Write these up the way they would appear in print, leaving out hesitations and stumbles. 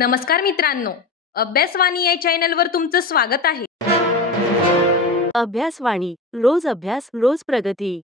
नमस्कार मित्रांनो, अभ्यासवाणी या चॅनलवर तुमचं स्वागत आहे. अभ्यासवाणी रोज अभ्यास रोज प्रगती.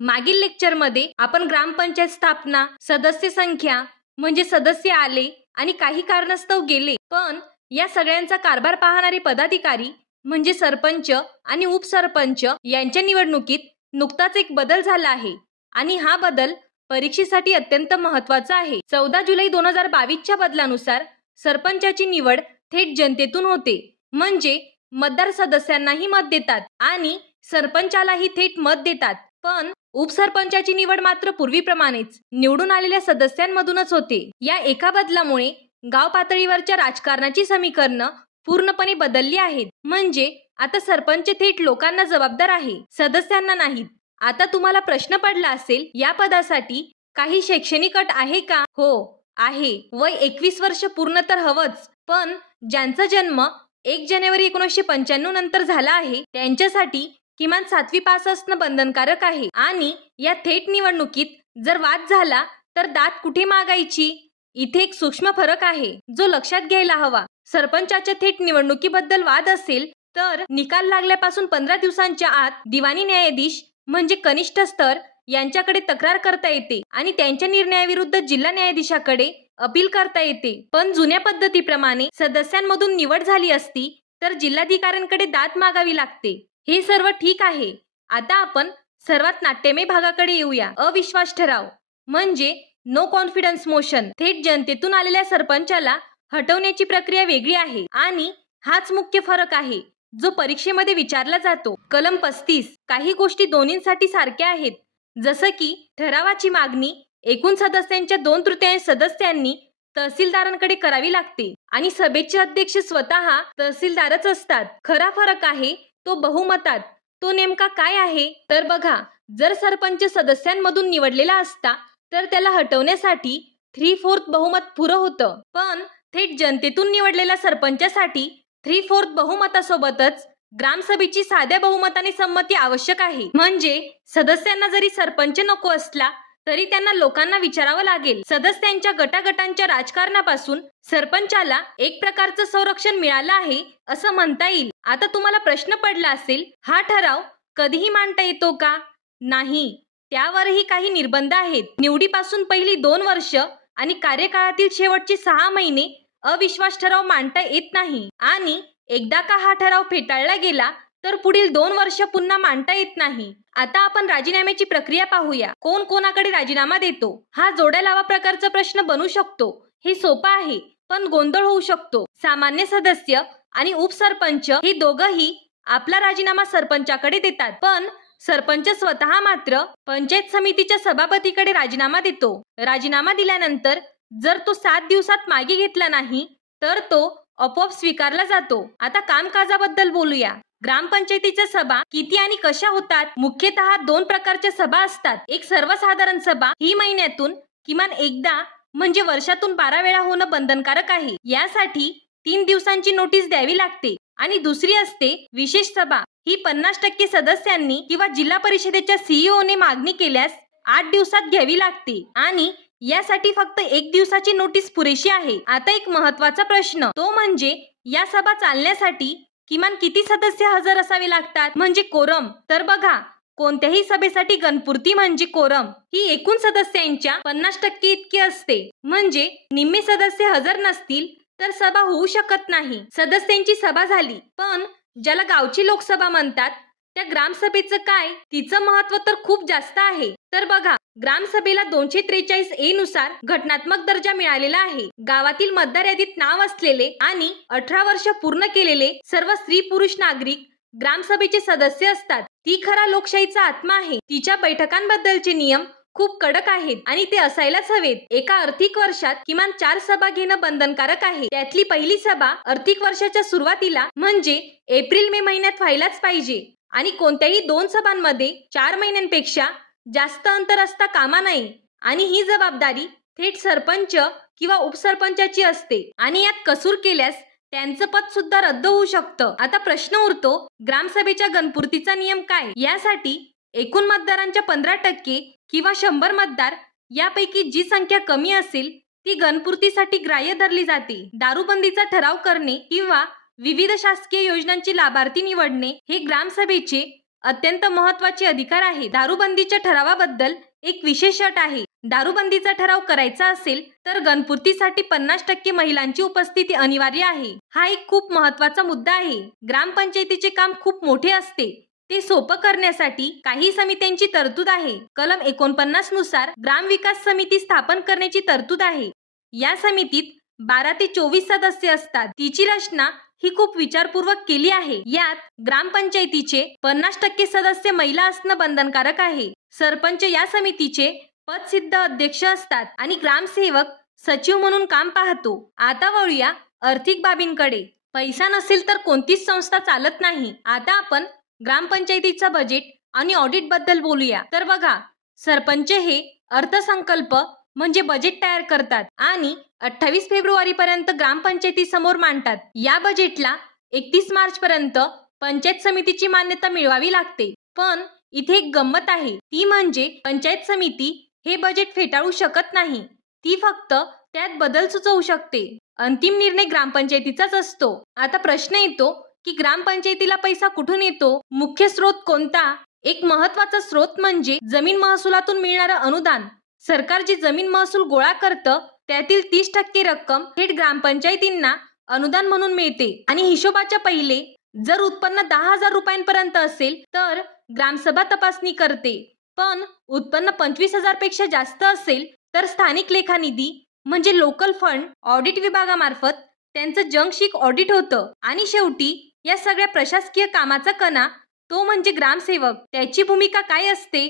मागील लेक्चरमध्ये आपण ग्रामपंचायत स्थापना, सदस्य संख्या म्हणजे सदस्य आले आणि काही कारणास्तव गेले, पण या सगळ्यांचा कारभार पाहणारे पदाधिकारी म्हणजे सरपंच आणि उपसरपंच यांच्या निवडणुकीत नुकताच एक बदल झाला आहे आणि हा बदल परीक्षेसाठी अत्यंत महत्त्वाचा आहे. 14 जुलै 2022च्या बदलानुसार सरपंचाची निवड थेट जनतेतून होते, म्हणजे मतदार सदस्यांनाही मत देतात आणि सरपंचालाही थेट मत देतात. पण उपसरपंचाची निवड मात्र पूर्वीप्रमाणेच निवडून आलेल्या सदस्यांमधूनच होते. या एका बदलामुळे गाव पातळीवरच्या राजकारणाची समीकरणं पूर्णपणे बदलली आहेत. म्हणजे आता सरपंच थेट लोकांना जबाबदार आहे, सदस्यांना नाहीत. आता तुम्हाला प्रश्न पडला असेल, या पदासाठी काही शैक्षणिक अट आहे का? हो आहे. वय 21 वर्ष पूर्ण तर हवंच, पण ज्यांचा जन्म 1 जानेवारी 1995 नंतर झाला आहे त्यांच्यासाठी किमान 7वी पास असणं बंधनकारक आहे. आणि या थेट निवडणुकीत जर वाद झाला तर दात कुठे मागायची, इथे एक सूक्ष्म फरक आहे जो लक्षात घ्यायला हवा. सरपंचाच्या थेट निवडणुकीबद्दल वाद असेल तर निकाल लागल्यापासून 15 दिवसांच्या आत दिवाणी न्यायाधीश म्हणजे कनिष्ठ स्तर यांच्याकडे तक्रार करता येते आणि त्यांच्या निर्णयाविरुद्ध जिल्हा न्यायाधीशाकडे अपील करता येते. पण जुन्या पद्धतीप्रमाणे सदस्यांमधून निवड झाली असती तर जिल्हाधिकाऱ्यांकडे दाद मागावी लागते. हे सर्व ठीक आहे. आता आपण सर्वात नाट्यमय भागाकडे येऊया. अविश्वास ठराव म्हणजे नो कॉन्फिडन्स मोशन. थेट जनतेतून आलेल्या सरपंचाला हटवण्याची प्रक्रिया वेगळी आहे आणि हाच मुख्य फरक आहे जो परीक्षेमध्ये विचारला जातो. कलम 35. काही गोष्टी दोन्हींसाठी सारख्या आहेत, जसं की ठरावाची मागणी एकूण सदस्यांच्या 2/3 सदस्यांनी तहसीलदारांकडे करावी लागते आणि सभेचे अध्यक्ष स्वतः तहसीलदारच असतात. खरा फरक आहे तो बहुमतात. तो नेमका काय आहे तर बघा, जर सरपंच सदस्यांमधून निवडलेला असता तर त्याला हटवण्यासाठी 3/4 बहुमत पुरं होतं, पण थेट जनतेतून निवडलेल्या सरपंचासाठी 3/4 बहुमतासोबतच ग्रामसभेची साध्या बहुमताने संमती आवश्यक आहे. म्हणजे सदस्यांना जरी सरपंच नको असला तरी त्यांना लोकांना विचारावं लागेल. सदस्यांच्या गटागटांच्या राजकारणापासून सरपंचाला एक प्रकारचं संरक्षण मिळालं आहे असं म्हणता येईल. आता तुम्हाला प्रश्न पडला असेल, हा ठराव कधीही मांडता येतो का? नाही, त्यावरही काही निर्बंध आहेत. निवडीपासून पहिली 2 वर्ष आणि कार्यकाळातील शेवटचे 6 महिने अविश्वास ठराव मांडता येत नाही आणि एकदा का हा ठराव फेटाळला गेला तर पुढील 2 वर्ष पुन्हा मांडता येत नाही. आता आपण राजीनाम्याची प्रक्रिया पाहूया. कोण कोणाकडे राजीनामा देतो? हा जोड्या लावा प्रकारचा प्रश्न बनू शकतो. हे सोपं आहे, पण गोंधळ होऊ शकतो. सामान्य सदस्य आणि उपसरपंच हे दोघंही आपला राजीनामा सरपंचाकडे देतात, पण सरपंच स्वतः मात्र पंचायत समितीच्या सभापतीकडे राजीनामा देतो. राजीनामा दिल्यानंतर जर तो 7 दिवसात मागे घेतला नाही तर तो आपोआप स्वीकारला जातो. आता कामकाजाबद्दल बोलूया. ग्रामपंचायतीच्या सभा किती आणि कशा होतात? मुख्यतः 2 प्रकारच्या सभा असतात. एक सर्वसाधारण सभा, ही महिन्यातून किमान एकदा म्हणजे वर्षातून 12 वेळा होणं बंधनकारक आहे. यासाठी 3 दिवसांची नोटीस द्यावी लागते. आणि दुसरी असते विशेष सभा. ही 50% सदस्यांनी किंवा जिल्हा परिषदेच्या सीईओने मागणी केल्यास 8 दिवसात घ्यावी लागते आणि यासाठी फक्त 1 दिवसाची नोटीस पुरेशी आहे. आता एक महत्त्वाचा प्रश्न, तो म्हणजे या सभा चालण्यासाठी किमान किती सदस्य हजर असावे लागतात, म्हणजे कोरम. तर बघा, कोणत्याही सभेसाठी गणपुर्ती म्हणजे कोरम ही एकूण सदस्यांच्या 50% इतकी असते. म्हणजे निम्मे सदस्य हजर नसतील तर सभा होऊ शकत नाही. सदस्यांची सभा झाली, पण ज्याला गावची लोकसभा म्हणतात त्या ग्रामसभेचं काय? तिचं महत्त्व तर खूप जास्त आहे. तर बघा, ग्रामसभेला 243A नुसार घटनात्मक दर्जा मिळालेला आहे. गावातील मतदार यादीत नाव असलेले आणि 18 वर्ष पूर्ण केलेले सर्व स्त्री पुरुष नागरिक ग्रामसभेचे सदस्य असतात. ती खरा लोकशाहीचा आत्मा आहे. तिच्या बैठकांबद्दलचे नियम खूप कडक आहेत आणि ते असायलाच हवेत. एका आर्थिक वर्षात किमान 4 सभा घेणं बंधनकारक आहे. त्यातली पहिली सभा आर्थिक वर्षाच्या सुरुवातीला म्हणजे एप्रिल-मे महिन्यात व्हायलाच पाहिजे आणि कोणत्याही 2 सभांमध्ये 4 महिन्यांपेक्षा जास्त अंतर असता कामा नये. आणि ही जबाबदारी थेट सरपंच किंवा उपसरपंचाची असते आणि यात कसूर केल्यास त्यांचं पद सुद्धा रद्द होऊ शकतं. आता प्रश्न उरतो, ग्रामसभेच्या गणपुर्तीचा नियम काय? यासाठी एकूण मतदारांच्या 15% किंवा 100 मतदार यापैकी जी संख्या कमी असेल ती गणपूर्तीसाठी ग्राह्य धरली जाते. दारूबंदीचा ठराव करणे किंवा विविध शासकीय योजनांची लाभार्थी निवडणे हे ग्रामसभेचे अत्यंत महत्त्वाचे अधिकार आहे. दारूबंदीच्या ठरावाबद्दल एक विशेष अट आहे. दारूबंदीचा ठराव करायचा असेल तर गणपूर्तीसाठी 50% महिलांची उपस्थिती अनिवार्य आहे. हा एक खूप महत्त्वाचा मुद्दा आहे. ग्रामपंचायतीचे काम खूप मोठे असते. ते सोपं करण्यासाठी काही समित्यांची तरतूद आहे. कलम 49 नुसार ग्राम विकास समिती स्थापन करण्याची तरतूद आहे. या समितीत 12 ते 24 सदस्य असतात. तिची रचना ही खूप विचारपूर्वक केली आहे. यात ग्रामपंचायतीचे 50% सदस्य महिला असणं बंधनकारक आहे. सरपंच या समितीचे पदसिद्ध अध्यक्ष असतात आणि ग्रामसेवक सचिव म्हणून काम पाहतो. आता वळूया आर्थिक बाबींकडे. पैसा नसेल तर कोणतीच संस्था चालत नाही. आता आपण ग्रामपंचायतीचा बजेट आणि ऑडिट बद्दल बोलूया. तर बघा, सरपंच हे अर्थसंकल्प म्हणजे बजेट तयार करतात आणि 28 फेब्रुवारी पर्यंत ग्रामपंचायती समोर मांडतात. या बजेटला 31 मार्च पर्यंत पंचायत समितीची मान्यता मिळवावी लागते. पण इथे एक गंमत आहे, ती म्हणजे पंचायत समिती हे बजेट फेटाळू शकत नाही. ती फक्त त्यात बदल सुचवू शकते. अंतिम निर्णय ग्रामपंचायतीचाच असतो. आता प्रश्न येतो की ग्रामपंचायतीला पैसा कुठून येतो? मुख्य स्रोत कोणता? एक महत्त्वाचा स्रोत म्हणजे जमीन महसुलातून मिळणारं अनुदान. सरकार जी जमीन महसूल गोळा करतं त्यातील 30% रक्कम थेट ग्रामपंचायतींना अनुदान म्हणून मिळते. आणि हिशोबाच्या पहिले जर उत्पन्न 10,000 रुपयांपर्यंत असेल तर ग्रामसभा तपासणी करते. पण उत्पन्न 25,000 पेक्षा जास्त असेल तर स्थानिक लेखा निधी म्हणजे लोकल फंड ऑडिट विभागामार्फत त्यांचं जंगशिक ऑडिट होतं. आणि शेवटी या सगळ्या प्रशासकीय कामाचा कणा तो म्हणजे ग्रामसेवक. त्याची भूमिका काय असते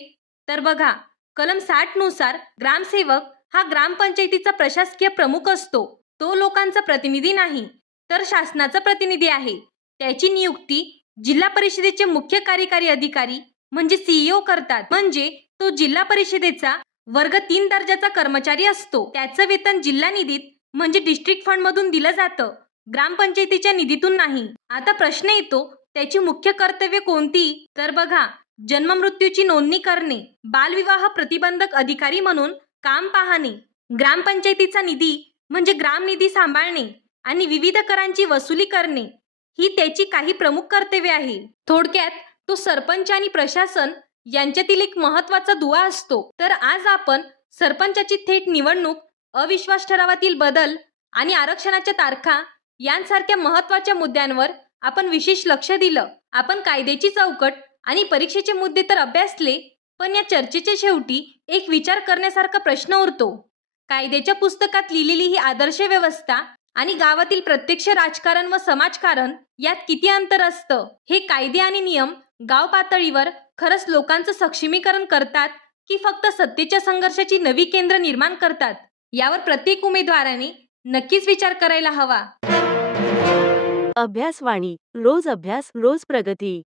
तर बघा, कलम 60 नुसार ग्रामसेवक हा ग्रामपंचायतीचा प्रशासकीय प्रमुख असतो. तो लोकांचा प्रतिनिधी नाही तर शासनाचा प्रतिनिधी आहे. त्याची नियुक्ती जिल्हा परिषदेचे मुख्य कार्यकारी अधिकारी म्हणजे CEO करतात. म्हणजे तो जिल्हा परिषदेचा वर्ग 3 दर्जाचा कर्मचारी असतो. त्याचं वेतन जिल्हा निधीत म्हणजे डिस्ट्रिक्ट फंड मधून दिलं जातं, ग्रामपंचायतीच्या निधीतून नाही. आता प्रश्न येतो, त्याची मुख्य कर्तव्य कोणती? तर बघा, जन्ममृत्यूची नोंदणी करणे, बालविवाह प्रतिबंधक अधिकारी म्हणून काम पाहणे, ग्रामपंचायतीचा निधी म्हणजे ग्राम निधी सांभाळणे आणि विविध करांची वसुली करणे ही त्याची काही प्रमुख कर्तव्ये आहे. थोडक्यात तो सरपंच आणि प्रशासन यांच्यातील एक महत्त्वाचा दुवा असतो. तर आज आपण सरपंचाची थेट निवडणूक, अविश्वास ठरावातील बदल आणि आरक्षणाच्या तारखा यांसारख्या महत्त्वाच्या मुद्द्यांवर आपण विशेष लक्ष दिलं. आपण कायद्याची चौकट आणि परीक्षेचे मुद्दे तर अभ्यासले, पण या चर्चेच्या शेवटी एक विचार करण्यासारखा प्रश्न उरतो. कायद्याच्या पुस्तकात लिहिलेली ही आदर्श व्यवस्था आणि गावातील प्रत्यक्ष राजकारण व समाजकारण यात किती अंतर असतं? हे कायदे आणि नियम गाव पातळीवर खरंच लोकांचं सक्षमीकरण करतात की फक्त सत्तेच्या संघर्षाची नवी केंद्र निर्माण करतात? यावर प्रत्येक उमेदवाराने नक्कीच विचार करायला हवा. अभ्यासवाणी, रोज अभ्यास रोज प्रगती.